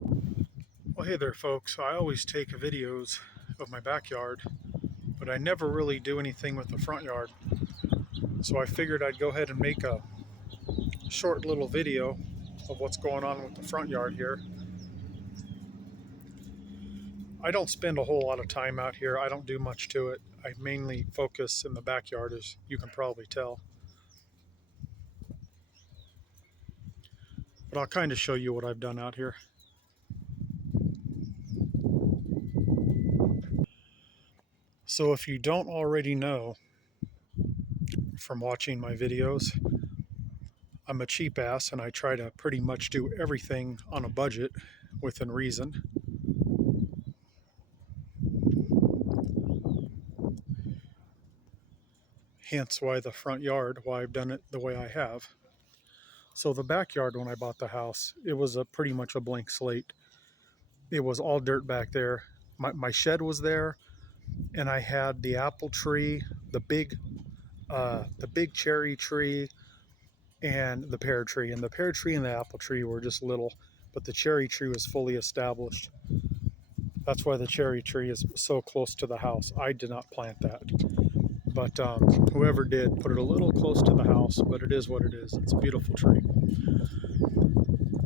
Well, hey there, folks. I always take videos of my backyard, but I never really do anything with the front yard. So I figured I'd go ahead and make a short little video of what's going on with the front yard here. I don't spend a whole lot of time out here. I don't do much to it. I mainly focus in the backyard, as you can probably tell. But I'll kind of show you what I've done out here. So if you don't already know from watching my videos, I'm a cheap ass and I try to pretty much do everything on a budget within reason. Hence why the front yard, why I've done it the way I have. So the backyard, when I bought the house, it was pretty much a blank slate. It was all dirt back there. My shed was there, and I had the apple tree, the big cherry tree, and the pear tree. And the pear tree and the apple tree were just little, but the cherry tree was fully established. That's why the cherry tree is so close to the house. I did not plant that, but whoever did put it a little close to the house, but it is what it is. It's a beautiful tree.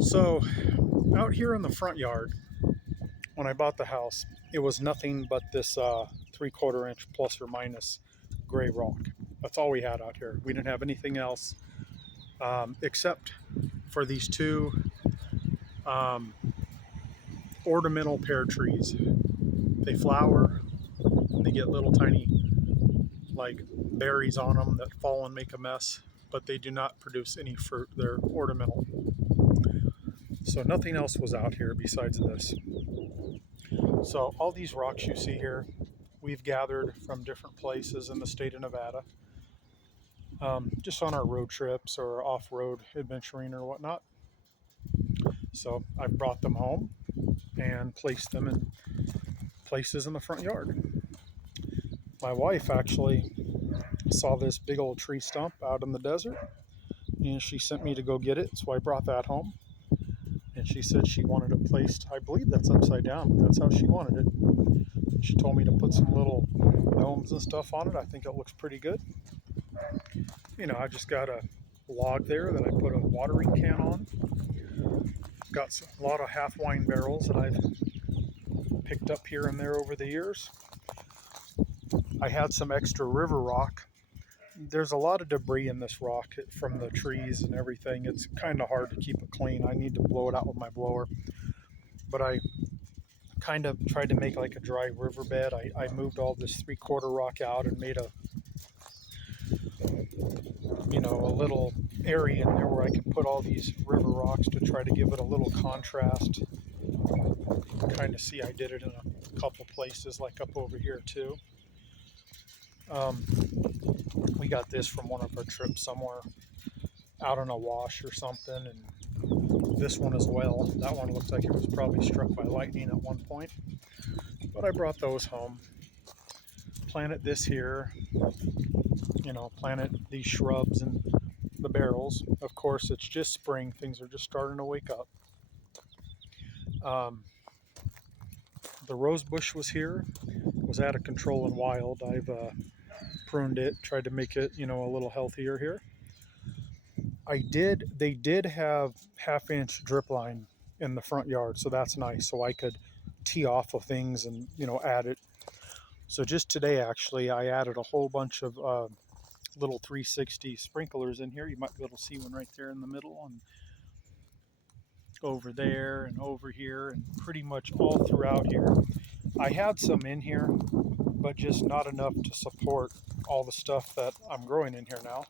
So out here in the front yard, when I bought the house, it was nothing but this 3/4 inch plus or minus gray rock. That's all we had out here. We didn't have anything else except for these two um, ornamental pear trees. They flower, they get little tiny like berries on them that fall and make a mess, but they do not produce any fruit. They're ornamental. So nothing else was out here besides this. So all these rocks you see here, we've gathered from different places in the state of Nevada, just on our road trips or off-road adventuring or whatnot. So I've brought them home and placed them in places in the front yard. My wife actually saw this big old tree stump out in the desert, and she sent me to go get it, so I brought that home. And she said she wanted it placed, I believe that's upside down, but that's how she wanted it. She told me to put some little domes and stuff on it. I think it looks pretty good. You know, I just got a log there that I put a watering can on. Got a lot of half wine barrels that I've picked up here and there over the years. I had some extra river rock. There's a lot of debris in this rock from the trees and everything. It's kind of hard to keep it clean. I need to blow it out with my blower. But I kind of tried to make like a dry riverbed. I moved all this 3/4 rock out and made a little area in there where I could put all these river rocks to try to give it a little contrast. Kind of see I did it in a couple places, like up over here too. We got this from one of our trips somewhere out on a wash or something, and this one as well. That one looks like it was probably struck by lightning at one point, but I brought those home. Planted this here, planted these shrubs and the barrels. Of course, it's just spring. Things are just starting to wake up. The rose bush was here, was out of control and wild. I've pruned it, tried to make it, a little healthier here. They did have 1/2 inch drip line in the front yard, so that's nice. So I could tee off of things and, add it. So just today, actually, I added a whole bunch of little 360 sprinklers in here. You might be able to see one right there in the middle and over there and over here and pretty much all throughout here. I had some in here, but just not enough to support all the stuff that I'm growing in here now.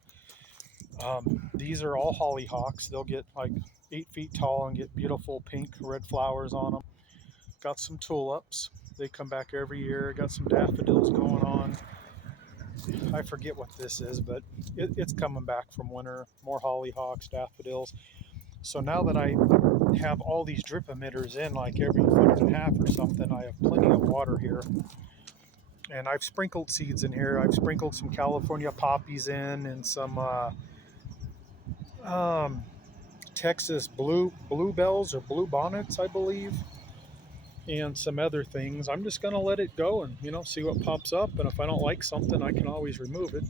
These are all hollyhocks. They'll get like 8 feet tall and get beautiful pink, red flowers on them. Got some tulips. They come back every year. Got some daffodils going on. I forget what this is, but it's coming back from winter. More hollyhocks, daffodils. So now that I have all these drip emitters in like every 1.5 feet or something, I have plenty of water here. And I've sprinkled seeds in here. I've sprinkled some California poppies in and some Texas bluebells or blue bonnets, I believe, and some other things. I'm just going to let it go and, see what pops up. And if I don't like something, I can always remove it.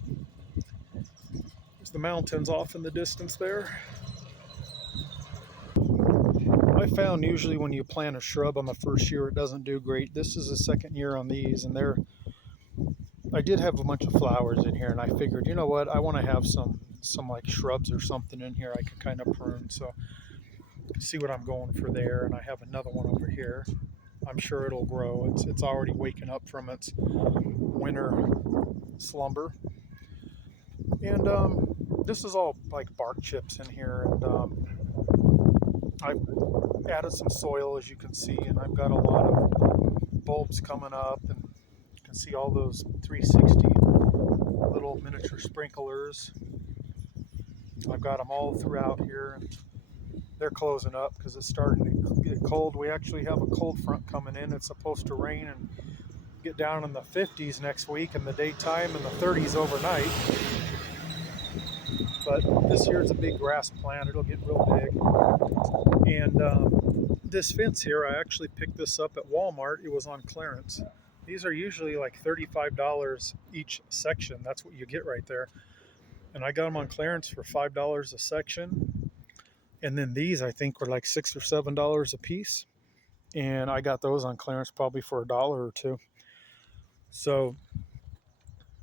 There's the mountains off in the distance there. I found usually when you plant a shrub on the first year, it doesn't do great. This is the second year on these, and I did have a bunch of flowers in here, and I figured, you know what, I want to have some like shrubs or something in here I can kind of prune. So see what I'm going for there. And I have another one over here. I'm sure it'll grow. It's already waking up from its winter slumber. And this is all like bark chips in here, and I've added some soil, as you can see, and I've got a lot of bulbs coming up, and you can see all those 360 little miniature sprinklers. I've got them all throughout here, and they're closing up because it's starting to get cold. We actually have a cold front coming in. It's supposed to rain and get down in the 50s next week in the daytime and the 30s overnight. But this here is a big grass plant. It'll get real big. And this fence here, I actually picked this up at Walmart. It was on clearance. These are usually like $35 each section. That's what you get right there. And I got them on clearance for $5 a section. And then these, I think, were like $6 or $7 a piece. And I got those on clearance probably for $1 or $2. So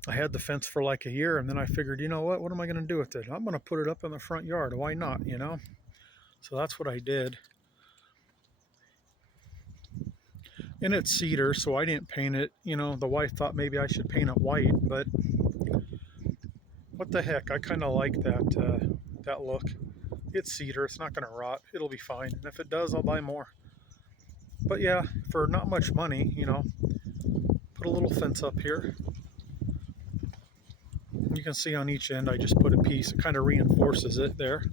I had the fence for like a year, and then I figured, you know what am I going to do with it? I'm going to put it up in the front yard. Why not, So that's what I did. And it's cedar, so I didn't paint it. The wife thought maybe I should paint it white, but what the heck? I kind of like that look. It's cedar. It's not going to rot. It'll be fine. And if it does, I'll buy more. But yeah, for not much money, put a little fence up here. You can see on each end I just put a piece. It kind of reinforces it there.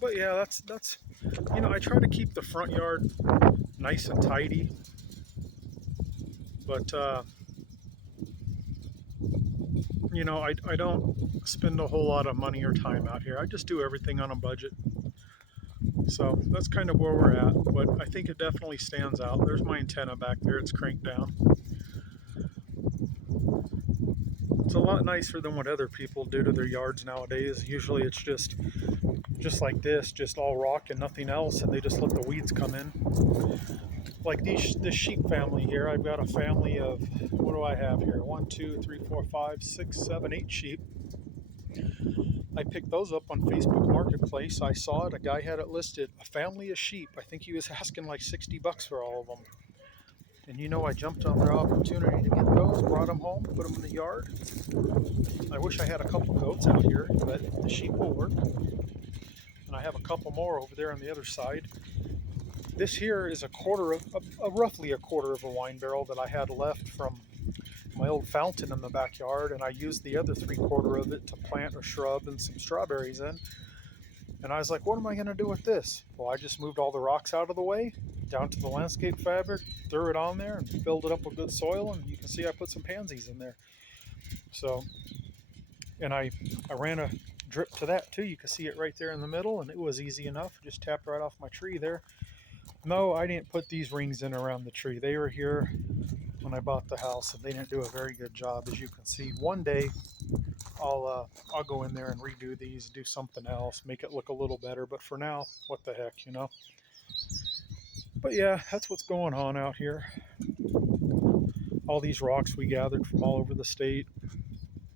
But yeah, that's I try to keep the front yard nice and tidy. But I don't spend a whole lot of money or time out here. I just do everything on a budget. So that's kind of where we're at, but I think it definitely stands out. There's my antenna back there. It's cranked down. It's a lot nicer than what other people do to their yards nowadays. Usually it's just like this, just all rock and nothing else, and they just let the weeds come in. Like this sheep family here, I've got a family of, what do I have here? 1, 2, 3, 4, 5, 6, 7, 8 sheep. I picked those up on Facebook Marketplace. I saw it. A guy had it listed, a family of sheep. I think he was asking like $60 for all of them. And I jumped on their opportunity to get those, brought them home, put them in the yard. I wish I had a couple goats out here, but the sheep will work. And I have a couple more over there on the other side. This here is roughly a quarter of a wine barrel that I had left from my old fountain in the backyard, and I used the other 3/4 of it to plant a shrub and some strawberries in. And I was like, what am I going to do with this? Well, I just moved all the rocks out of the way, down to the landscape fabric, threw it on there, and filled it up with good soil, and you can see I put some pansies in there. So, and I ran a drip to that too. You can see it right there in the middle, and it was easy enough. Just tapped right off my tree there. No, I didn't put these rings in around the tree. They were here when I bought the house, and they didn't do a very good job, as you can see. One day I'll go in there and redo these, do something else, make it look a little better. But for now, what the heck, But yeah, that's what's going on out here. All these rocks we gathered from all over the state.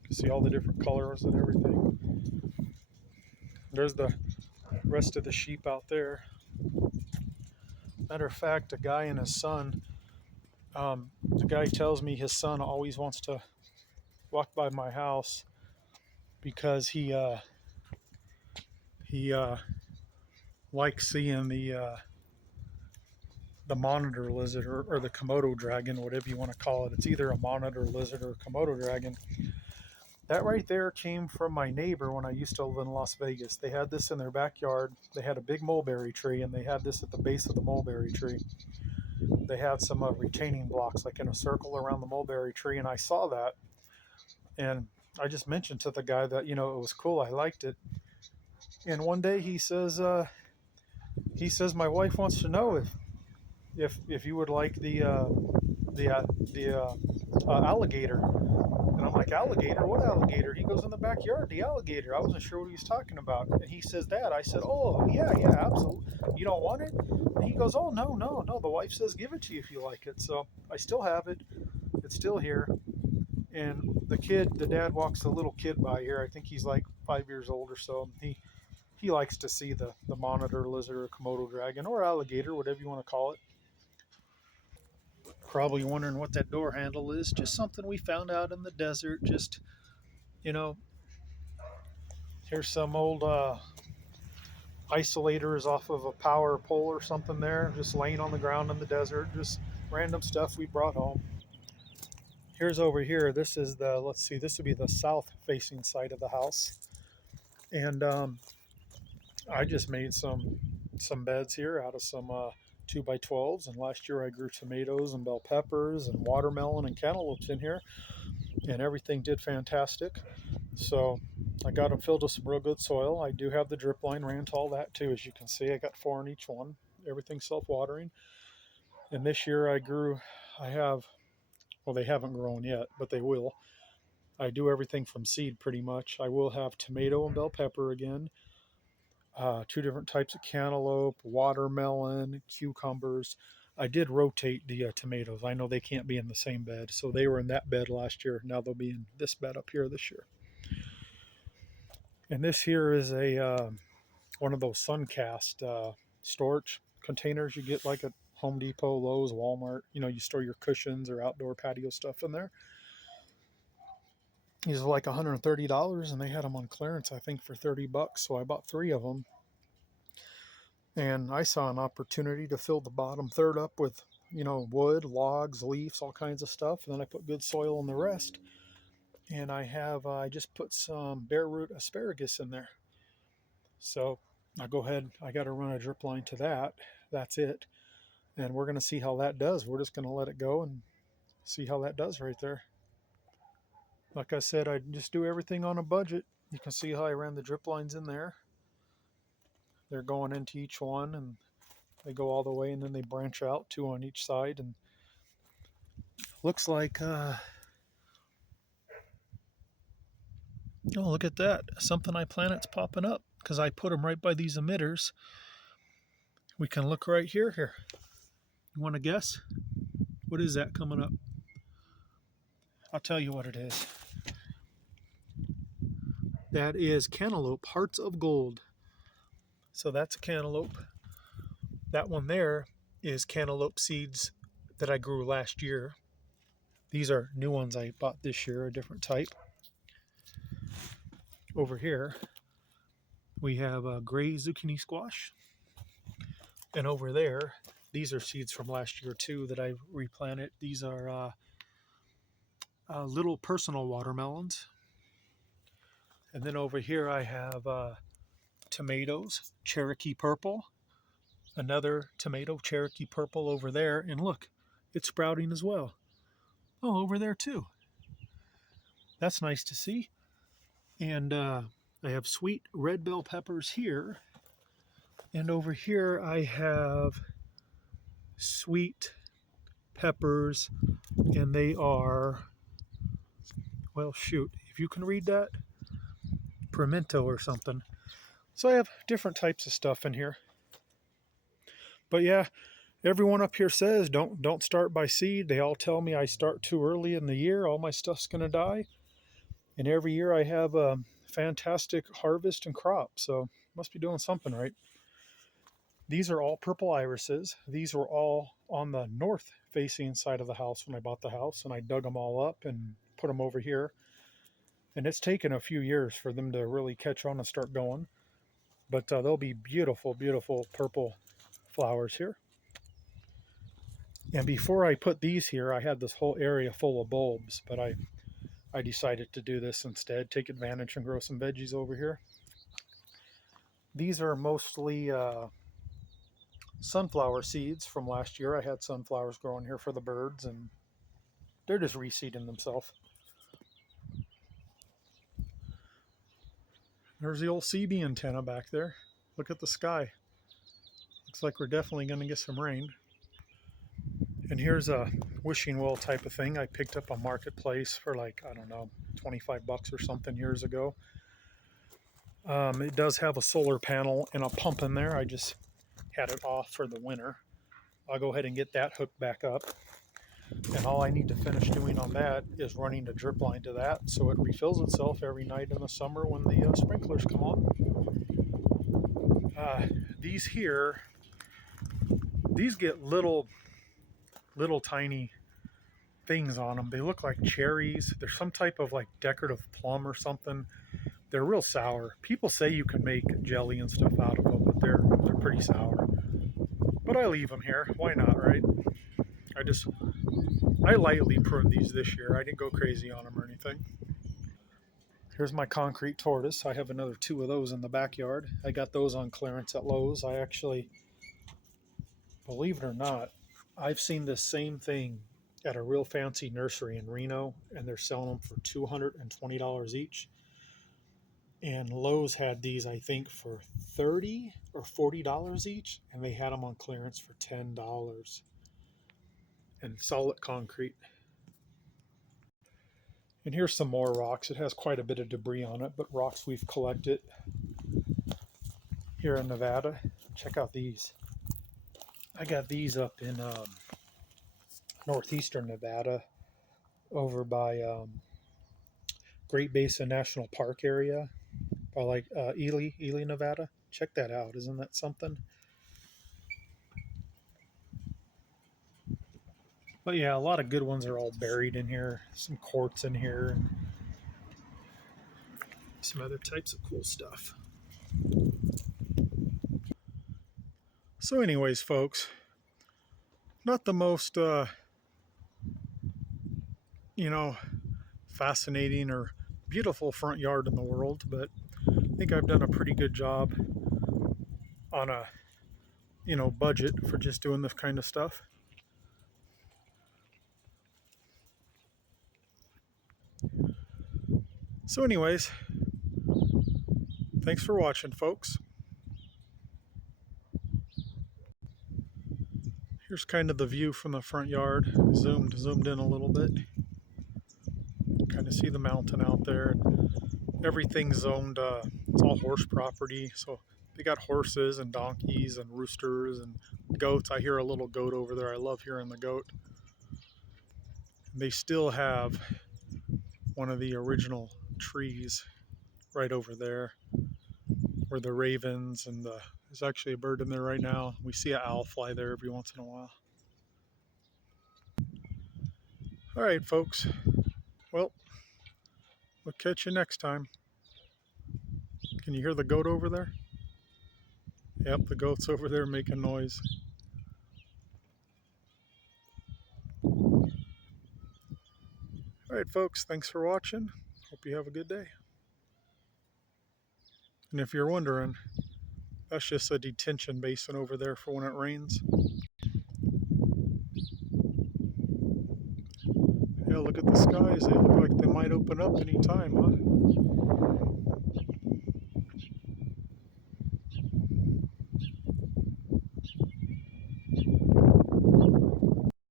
You see all the different colors and everything. There's the rest of the sheep out there. Matter of fact, a guy and his son, the guy tells me his son always wants to walk by my house because he likes seeing the monitor lizard or the Komodo dragon, whatever you want to call it. It's either a monitor lizard or a Komodo dragon. That right there came from my neighbor when I used to live in Las Vegas. They had this in their backyard. They had a big mulberry tree, and they had this at the base of the mulberry tree. they had some retaining blocks like in a circle around the mulberry tree, and I saw that, and I just mentioned to the guy that it was cool. I liked it, and one day he says my wife wants to know if you would like the alligator. And I'm like, alligator? What alligator? He goes, in the backyard, the alligator. I wasn't sure what he was talking about. And he says that. I said, oh, yeah, yeah, absolutely. You don't want it? And he goes, oh, no, no, no. The wife says give it to you if you like it. So I still have it. It's still here. And the dad walks the little kid by here. I think he's like 5 years old or so. He likes to see the monitor lizard or Komodo dragon or alligator, whatever you want to call it. Probably wondering what that door handle is. Just something we found out in the desert. Just, you know, here's some old isolators off of a power pole or something there, just laying on the ground in the desert. Just random stuff we brought home. Here's over here. This is let's see, this would be the south facing side of the house. And I just made some beds here out of some 2x12s. And last year I grew tomatoes and bell peppers and watermelon and cantaloupes in here. And everything did fantastic. So I got them filled with some real good soil. I do have the drip line ran to all that too, as you can see. I got 4 in each one. Everything's self-watering. And this year I have, well, they haven't grown yet, but they will. I do everything from seed pretty much. I will have tomato and bell pepper again, 2 different types of cantaloupe, watermelon, cucumbers. I did rotate the tomatoes. I know they can't be in the same bed, so they were in that bed last year. Now they'll be in this bed up here this year. And this here is a one of those Suncast storage containers you get like at Home Depot, Lowe's, Walmart. You store your cushions or outdoor patio stuff in there. These are like $130, and they had them on clearance, I think, for $30. So I bought 3 of them, and I saw an opportunity to fill the bottom third up with wood, logs, leaves, all kinds of stuff. And then I put good soil in the rest. And I just put some bare root asparagus in there. So I'll go ahead. I got to run a drip line to that. That's it. And we're going to see how that does. We're just going to let it go and see how that does right there. Like I said, I just do everything on a budget. You can see how I ran the drip lines in there. They're going into each one, and they go all the way, and then they branch out, 2 on each side. And looks like, oh, look at that. Something I planet's popping up because I put them right by these emitters. We can look right here. You want to guess? What is that coming up? I'll tell you what it is. That is cantaloupe, hearts of gold. So that's a cantaloupe. That one there is cantaloupe seeds that I grew last year. These are new ones I bought this year, a different type. Over here, we have a gray zucchini squash. And over there, these are seeds from last year too that I replanted. These are little personal watermelons. And then over here I have tomatoes, Cherokee purple. Another tomato, Cherokee purple over there. And look, it's sprouting as well. Oh, over there too. That's nice to see. And I have sweet red bell peppers here. And over here I have sweet peppers. And they are, well, shoot, if you can read that, pimento or something. So I have different types of stuff in here. But yeah, everyone up here says don't start by seed. They all tell me I start too early in the year. All my stuff's going to die. And every year I have a fantastic harvest and crop. So must be doing something right. These are all purple irises. These were all on the north facing side of the house when I bought the house. And I dug them all up and put them over here. And it's taken a few years for them to really catch on and start going. But they'll be beautiful, beautiful purple flowers here. And before I put these here, I had this whole area full of bulbs, but I decided to do this instead, take advantage and grow some veggies over here. These are mostly sunflower seeds from last year. I had sunflowers growing here for the birds, and they're just reseeding themselves. There's the old CB antenna back there. Look at the sky. Looks like we're definitely going to get some rain. And here's a wishing well type of thing I picked up on Marketplace for like, I don't know, 25 bucks or something years ago. It does have a solar panel and a pump in there. I just had it off for the winter. I'll go ahead and get that hooked back up. And all I need to finish doing on that is running a drip line to that so it refills itself every night in the summer when the sprinklers come on. These here, these get little tiny things on them. They look like cherries. They're some type of like decorative plum or something. They're real sour. People say you can make jelly and stuff out of them, but they're pretty sour. But I leave them here. Why not, right? I lightly pruned these this year. I didn't go crazy on them or anything. Here's my concrete tortoise. I have another 2 of those in the backyard. I got those on clearance at Lowe's. I actually, believe it or not, I've seen this same thing at a real fancy nursery in Reno, and they're selling them for $220 each. And Lowe's had these, I think, for $30 or $40 each, and they had them on clearance for $10. And solid concrete. And here's some more rocks. It has quite a bit of debris on it, but rocks we've collected here in Nevada. Check out these. I got these up in northeastern Nevada, over by Great Basin National Park area, by like Ely, Nevada. Check that out. Isn't that something? But yeah, a lot of good ones are all buried in here. Some quartz in here, and some other types of cool stuff. So anyways, folks, not the most, fascinating or beautiful front yard in the world, but I think I've done a pretty good job on a, budget for just doing this kind of stuff. So anyways, thanks for watching, folks. Here's kind of the view from the front yard. Zoomed in a little bit. Kind of see the mountain out there. Everything's zoned, it's all horse property. So they got horses and donkeys and roosters and goats. I hear a little goat over there. I love hearing the goat. They still have one of the original trees right over there where the ravens and there's actually a bird in there right now. We see an owl fly there every once in a while. All right, folks. Well, we'll catch you next time. Can you hear the goat over there? Yep, the goat's over there making noise. All right, folks. Thanks for watching. Hope you have a good day. And if you're wondering, that's just a detention basin over there for when it rains. Yeah, look at the skies. They look like they might open up any time, huh?